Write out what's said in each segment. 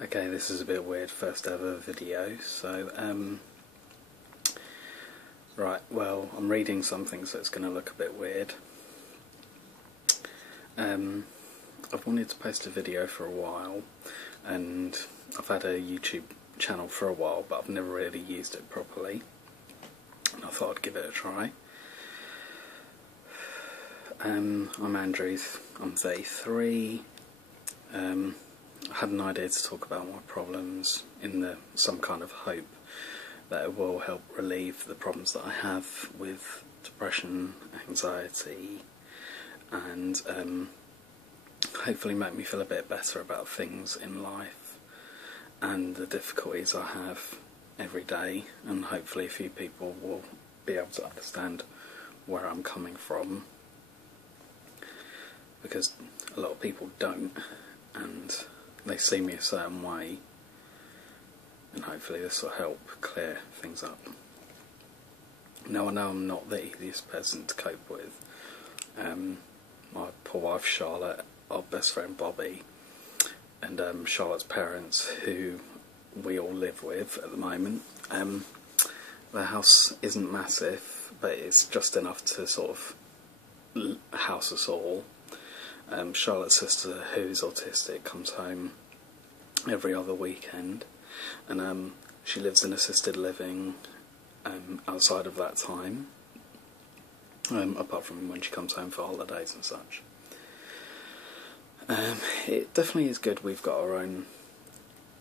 Okay, this is a bit weird, first ever video, so, right, well, I'm reading something so it's going to look a bit weird. I've wanted to post a video for a while, and I've had a YouTube channel for a while, but I've never really used it properly, and I thought I'd give it a try. I'm Andrew, I'm 33, I had an idea to talk about my problems in some kind of hope that it will help relieve the problems that I have with depression, anxiety, and hopefully make me feel a bit better about things in life and the difficulties I have every day, and hopefully a few people will be able to understand where I'm coming from, because a lot of people don't, and they see me a certain way, and hopefully this will help clear things up. Now, I know I'm not the easiest person to cope with. My poor wife Charlotte, our best friend Bobby, and Charlotte's parents, who we all live with at the moment. The house isn't massive, but it's just enough to sort of house us all. Charlotte's sister, who's autistic, comes home every other weekend, and she lives in assisted living outside of that time, apart from when she comes home for holidays and such. It definitely is good we've got our own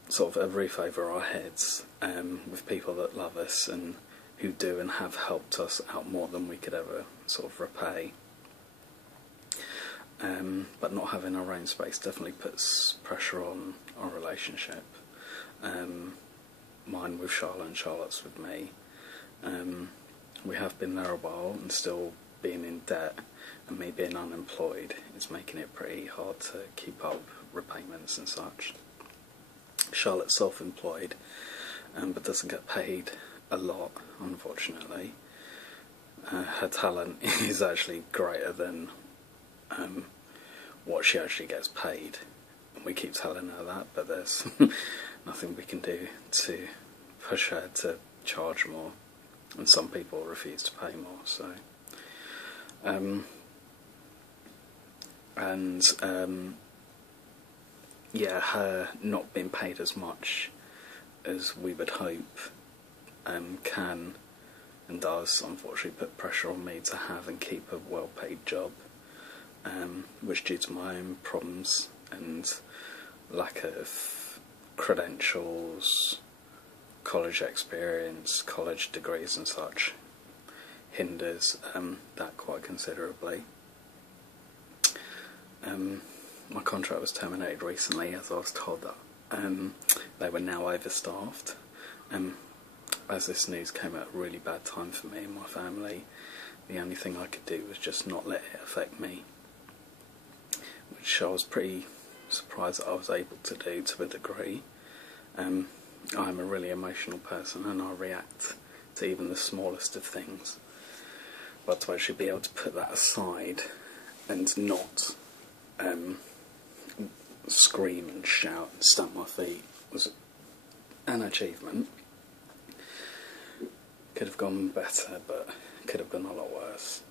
sort of a roof over our heads, with people that love us and who do and have helped us out more than we could ever sort of repay. But not having our own space definitely puts pressure on our relationship. Mine with Charlotte and Charlotte's with me. We have been there a while, and still being in debt and me being unemployed is making it pretty hard to keep up repayments and such. Charlotte's self-employed, but doesn't get paid a lot, unfortunately. Her talent is actually greater than what she actually gets paid, and we keep telling her that, but there's nothing we can do to push her to charge more, and some people refuse to pay more, so yeah, her not being paid as much as we would hope can and does unfortunately put pressure on me to have and keep a well-paid job, which, due to my own problems and lack of credentials, college experience, college degrees and such, hinders that quite considerably. My contract was terminated recently, as I was told that they were now overstaffed. As this news came at a really bad time for me and my family, the only thing I could do was just not let it affect me, which I was pretty surprised that I was able to do to a degree. I'm a really emotional person, and I react to even the smallest of things, but to actually be able to put that aside and not scream and shout and stamp my feet was an achievement. Could have gone better, but could have gone a lot worse.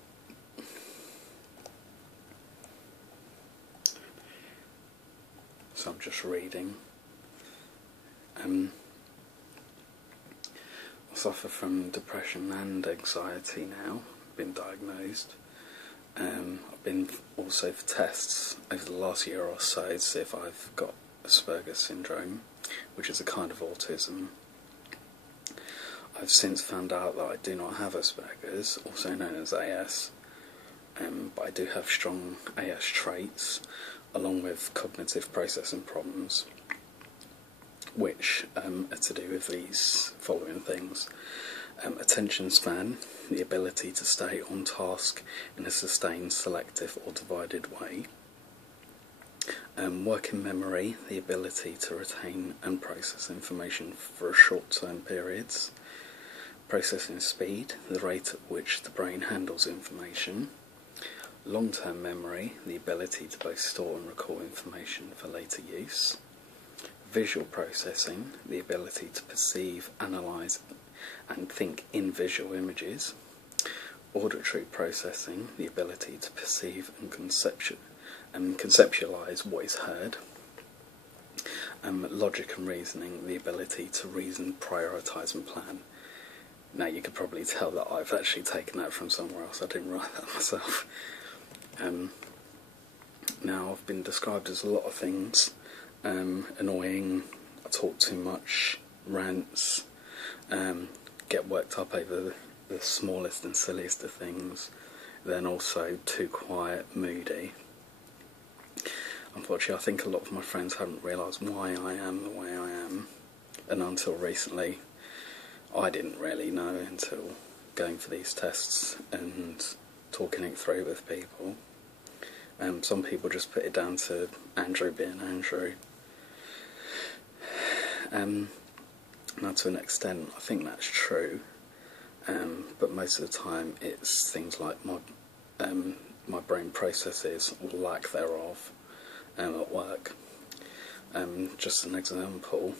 So I'm just reading. I suffer from depression and anxiety now. I've been diagnosed. I've been also for tests over the last year or so to see if I've got Asperger syndrome, which is a kind of autism. I've since found out that I do not have Asperger's, also known as AS, but I do have strong AS traits, along with cognitive processing problems, which are to do with these following things: attention span, the ability to stay on task in a sustained, selective or divided way; working memory, the ability to retain and process information for short-term periods; processing speed, the rate at which the brain handles information; long-term memory, the ability to both store and recall information for later use; visual processing, the ability to perceive, analyse and think in visual images. Auditory processing, the ability to perceive and conceptualise what is heard. Logic and reasoning, the ability to reason, prioritise and plan. Now you could probably tell that I've actually taken that from somewhere else, I didn't write that myself. Now I've been described as a lot of things, annoying, I talk too much, rants, get worked up over the smallest and silliest of things, then also too quiet, moody. Unfortunately, I think a lot of my friends haven't realised why I am the way I am, and until recently I didn't really know until going for these tests and talking it through with people. Some people just put it down to Andrew being Andrew. Now to an extent I think that's true, but most of the time it's things like my brain processes, or lack thereof, at work. Just an example,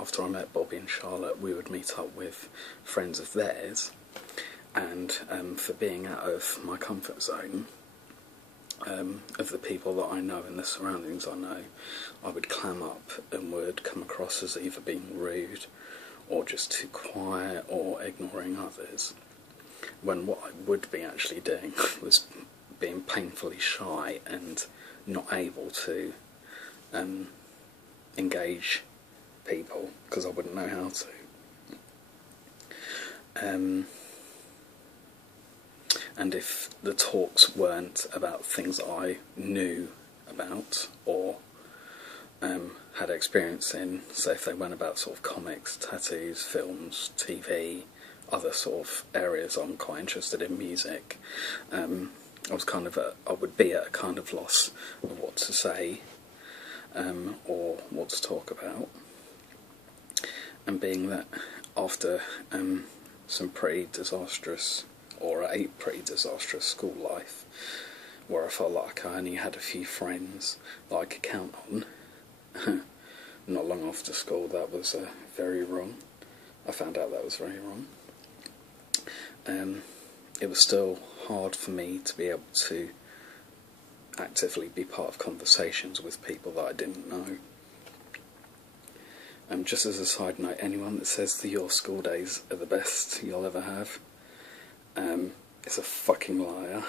after I met Bobby and Charlotte, we would meet up with friends of theirs, and for being out of my comfort zone, of the people that I know and the surroundings I know, I would clam up and would come across as either being rude or just too quiet or ignoring others, when what I would be actually doing was being painfully shy and not able to engage people because I wouldn't know how to. And if the talks weren't about things I knew about or had experience in, so if they weren't about sort of comics, tattoos, films, TV, other sort of areas I'm quite interested in, music, I would be at a kind of loss of what to say or what to talk about. And being that after some pretty disastrous, or a pretty disastrous school life, where I felt like I only had a few friends that I could count on, not long after school, that was very wrong. I found out that was very wrong. It was still hard for me to be able to actively be part of conversations with people that I didn't know. Just as a side note, anyone that says that your school days are the best you'll ever have is a fucking liar.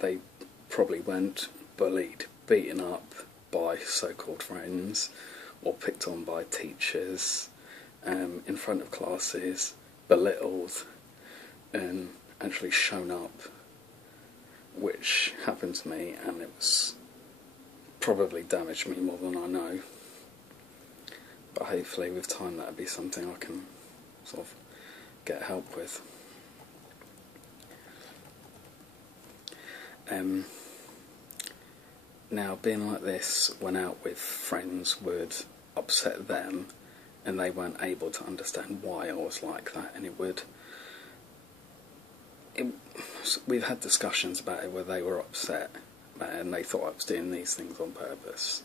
They probably weren't bullied, beaten up by so-called friends, or picked on by teachers in front of classes, belittled, and actually shown up, which happened to me, and it was probably damaged me more than I know. But hopefully with time that'll be something I can sort of get help with. Now, being like this when out with friends would upset them, and they weren't able to understand why I was like that, and we've had discussions about it where they were upset about it and they thought I was doing these things on purpose,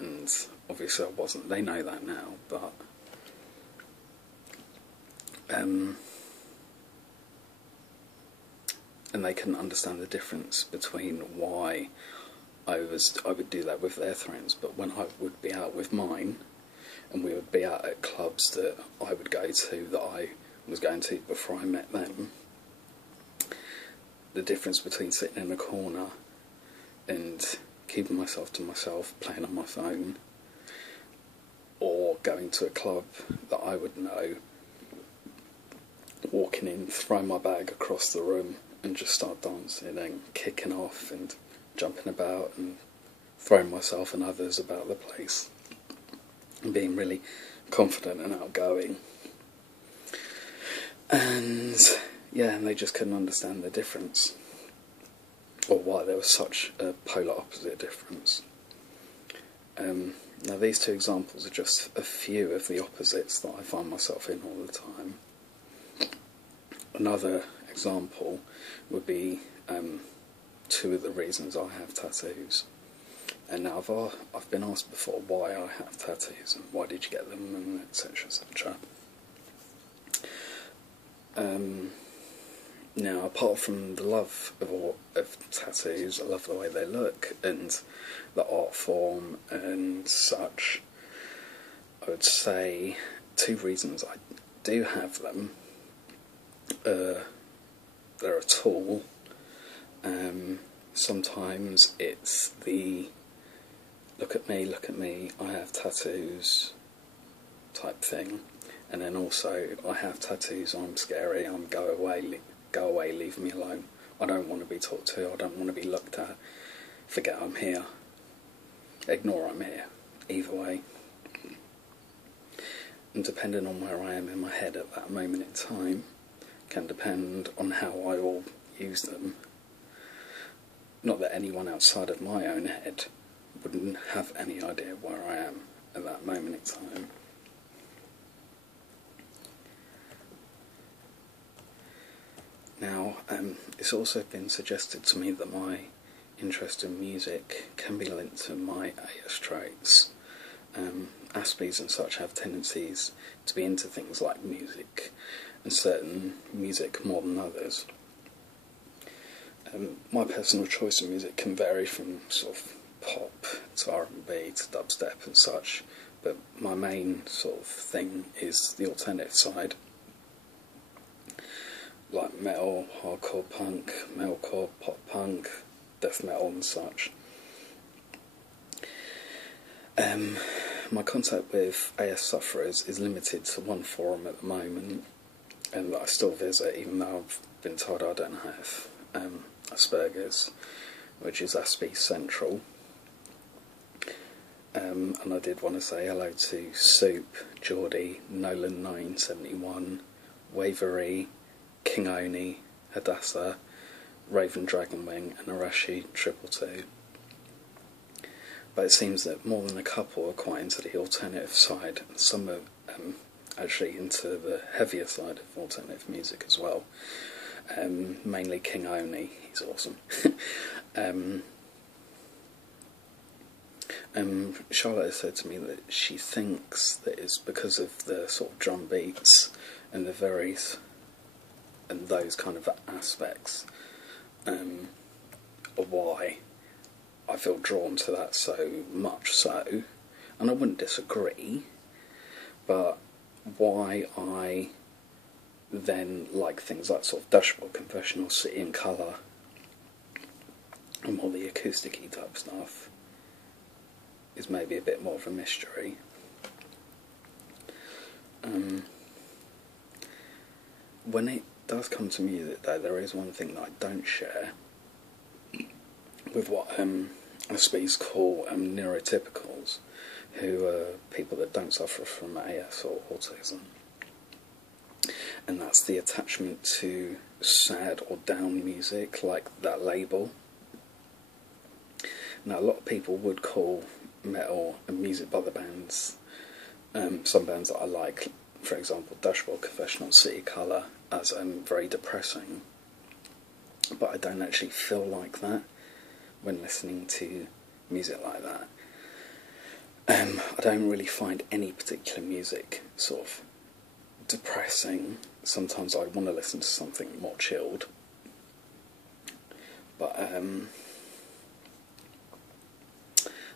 and obviously I wasn't. They know that now, but and they couldn't understand the difference between why I would do that with their friends, but when I would be out with mine, and we would be out at clubs that I would go to, that I was going to before I met them, the difference between sitting in a corner and keeping myself to myself, playing on my phone, or going to a club that I would know, walking in, throw my bag across the room and just start dancing and kicking off and jumping about and throwing myself and others about the place and being really confident and outgoing. And yeah, and they just couldn't understand the difference, or why there was such a polar opposite difference. Now these two examples are just a few of the opposites that I find myself in all the time. Another example would be two of the reasons I have tattoos. And now I've been asked before why I have tattoos and why did you get them, and etc. etc. Now, apart from the love of tattoos, I love the way they look and the art form and such. I would say 2 reasons I do have them. They're a tool. Sometimes it's the look at me, I have tattoos type thing. And then also, I have tattoos, I'm scary, go away, leave me alone. I don't want to be talked to, I don't want to be looked at. Forget I'm here. Ignore I'm here. Either way. And depending on where I am in my head at that moment in time, can depend on how I will use them. Not that anyone outside of my own head wouldn't have any idea where I am at that moment in time. Now, it's also been suggested to me that my interest in music can be linked to my AS traits. Aspergers and such have tendencies to be into things like music, and certain music more than others. My personal choice in music can vary from sort of pop to R&B to dubstep and such, but my main sort of thing is the alternative side. Like metal, hardcore punk, metalcore, pop punk, death metal and such. My contact with AS sufferers is limited to one forum at the moment, and that I still visit even though I've been told I don't have Asperger's, which is Asperger Central. And I did want to say hello to Soup, Geordie, Nolan 971, Wavery, King Oni, Hadassah, Raven Dragonwing and Arashi 222. But it seems that more than a couple are quite into the alternative side, and some are actually into the heavier side of alternative music as well. Mainly King Oni, he's awesome. Charlotte has said to me that she thinks that it's because of the sort of drum beats and the varies and those kind of aspects of why I feel drawn to that so much so, and I wouldn't disagree, but why I then like things like sort of Dashboard Confessional, City in Colour and all the acoustic-y type stuff is maybe a bit more of a mystery. When it does come to music though, there is one thing that I don't share with what Aspergers call neurotypicals, who are people that don't suffer from AS or autism, and that's the attachment to sad or down music, like that label. Now, a lot of people would call metal and music by the bands, some bands that I like, for example Dashboard Confessional, City Colour, as very depressing, but I don't actually feel like that when listening to music like that. I don't really find any particular music sort of depressing. Sometimes I want to listen to something more chilled, but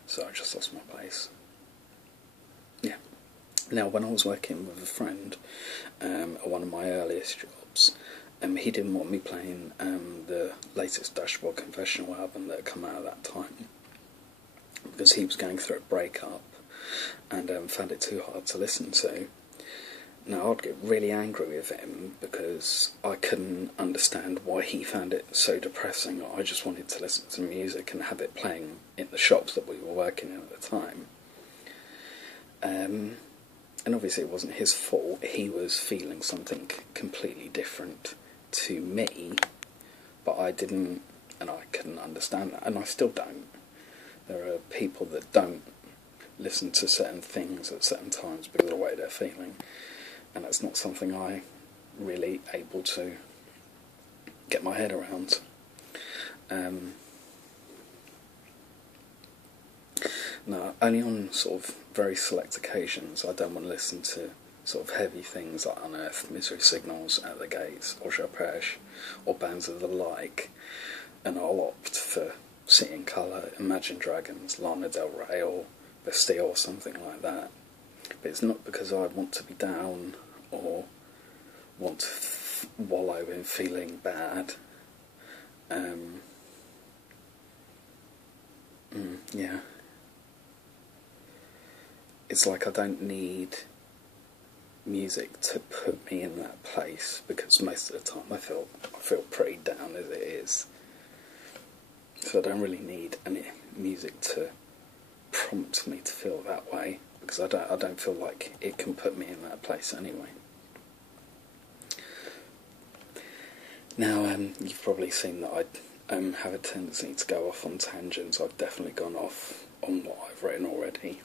so I just lost my place. Yeah. Now, when I was working with a friend at one of my earliest jobs, he didn't want me playing the latest Dashboard Confessional album that had come out at that time, because he was going through a breakup and found it too hard to listen to. Now, I'd get really angry with him because I couldn't understand why he found it so depressing. I just wanted to listen to music and have it playing in the shops that we were working in at the time. And obviously it wasn't his fault. He was feeling something completely different to me, but I didn't, and I couldn't understand that, and I still don't. There are people that don't listen to certain things at certain times because of the way they're feeling, and that's not something I really able to get my head around. No, only on sort of very select occasions. I don't want to listen to sort of heavy things like Unearth, Misery Signals, At the Gates, or Japresh, or bands of the like, and I'll opt for City in Colour, Imagine Dragons, Lana Del Rey, or Bastille, or something like that. But it's not because I want to be down, or want to wallow in feeling bad. Yeah. It's like I don't need music to put me in that place, because most of the time I feel pretty down as it is. So I don't really need any music to prompt me to feel that way, because I don't feel like it can put me in that place anyway. Now, you've probably seen that I have a tendency to go off on tangents. I've definitely gone off on what I've written already.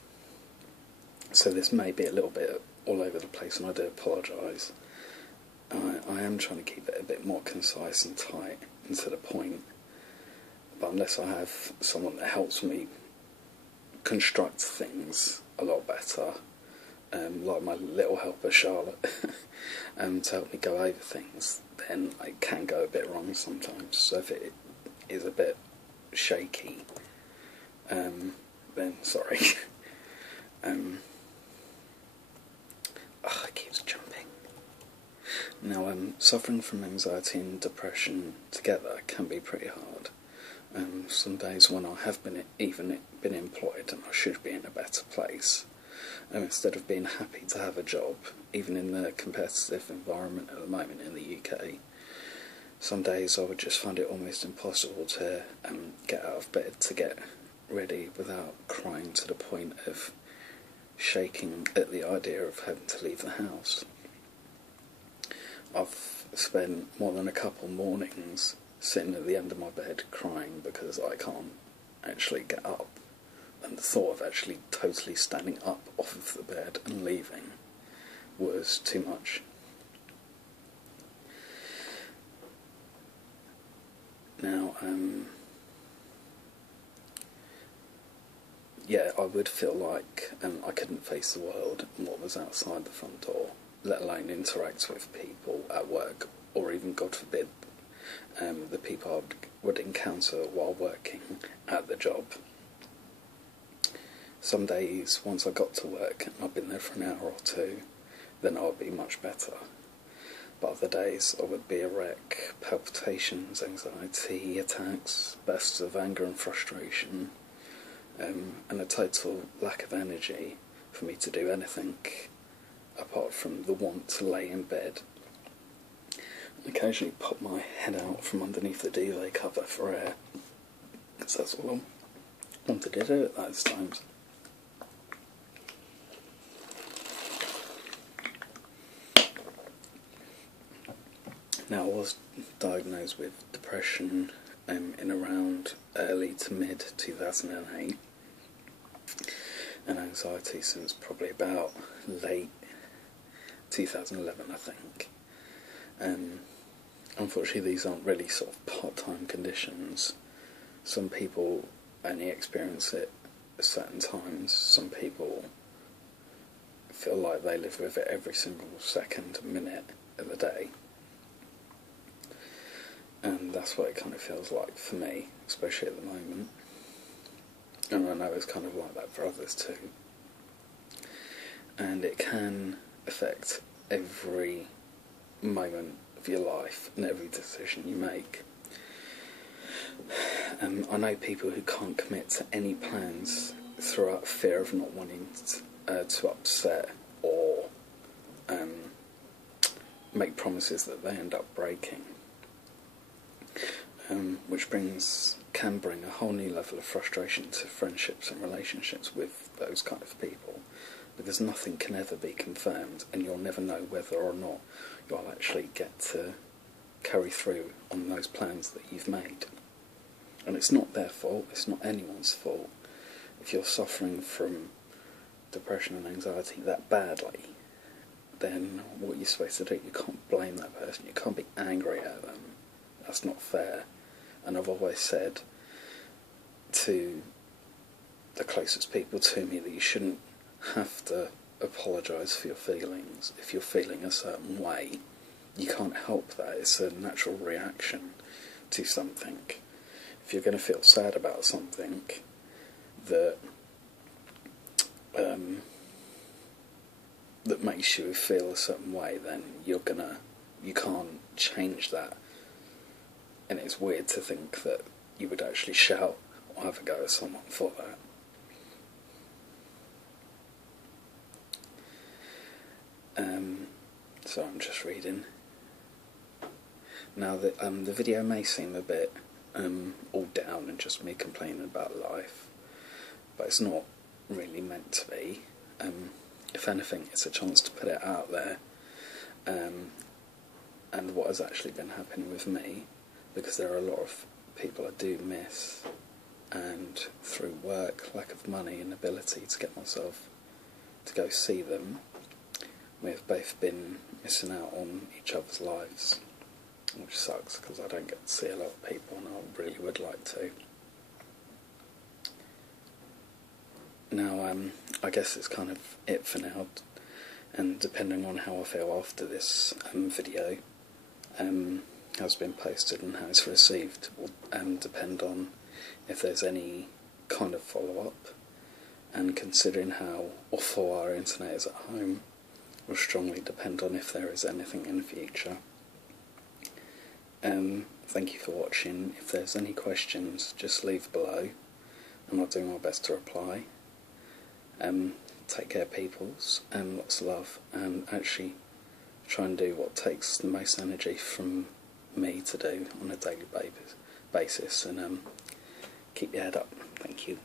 So this may be a little bit all over the place, and I do apologise. I am trying to keep it a bit more concise and tight and to the point. But unless I have someone that helps me construct things a lot better, like my little helper Charlotte, to help me go over things, then I can go a bit wrong sometimes. So if it is a bit shaky, then sorry. It keeps jumping. Now, suffering from anxiety and depression together can be pretty hard. Some days when I have been employed and I should be in a better place, instead of being happy to have a job, even in the competitive environment at the moment in the UK, some days I would just find it almost impossible to get out of bed to get ready without crying to the point of shaking at the idea of having to leave the house. I've spent more than a couple mornings sitting at the end of my bed crying because I can't actually get up, and the thought of actually totally standing up off of the bed and leaving was too much. Now, I would feel like I couldn't face the world and what was outside the front door, let alone interact with people at work, or even, God forbid, the people I would encounter while working at the job. Some days, once I got to work and I'd been there for an hour or two, then I would be much better. But other days I would be a wreck, palpitations, anxiety, attacks, bursts of anger and frustration, and a total lack of energy for me to do anything apart from the want to lay in bed and occasionally pop my head out from underneath the duvet cover for air, because that's all I wanted to do at those times. Now, I was diagnosed with depression in around early to mid 2008, and anxiety since probably about late 2011, I think. Unfortunately, these aren't really sort of part-time conditions. Some people only experience it at certain times. Some people feel like they live with it every single second, minute of the day. And that's what it kind of feels like for me, especially at the moment. And I know it's kind of like that for others too. And it can affect every moment of your life and every decision you make. I know people who can't commit to any plans throughout fear of not wanting to upset or make promises that they end up breaking. Which can bring a whole new level of frustration to friendships and relationships with those kind of people, because nothing can ever be confirmed, and you'll never know whether or not you'll actually get to carry through on those plans that you've made. And it's not their fault, it's not anyone's fault. If you're suffering from depression and anxiety that badly, then what you're supposed to do, you can't blame that person, you can't be angry at them. That's not fair. And I've always said to the closest people to me that you shouldn't have to apologise for your feelings. If you're feeling a certain way, you can't help that. It's a natural reaction to something. If you're going to feel sad about something that that makes you feel a certain way, then you can't change that. And it's weird to think that you would actually shout or have a go at someone for that. So I'm just reading. Now the video may seem a bit all down and just me complaining about life, but it's not really meant to be. If anything, it's a chance to put it out there, and what has actually been happening with me, because there are a lot of people I do miss, and through work, lack of money and ability to get myself to go see them, we have both been missing out on each other's lives, which sucks because I don't get to see a lot of people and I really would like to. Now, I guess it's kind of it for now, and depending on how I feel after this video has been posted and how it's received will depend on if there's any kind of follow-up, and considering how awful our internet is at home, will strongly depend on if there is anything in the future. Thank you for watching. If there's any questions, just leave below and I'll do my best to reply. Take care, peoples, and lots of love, and actually try and do what takes the most energy from me to do on a daily basis, and keep your head up. Thank you.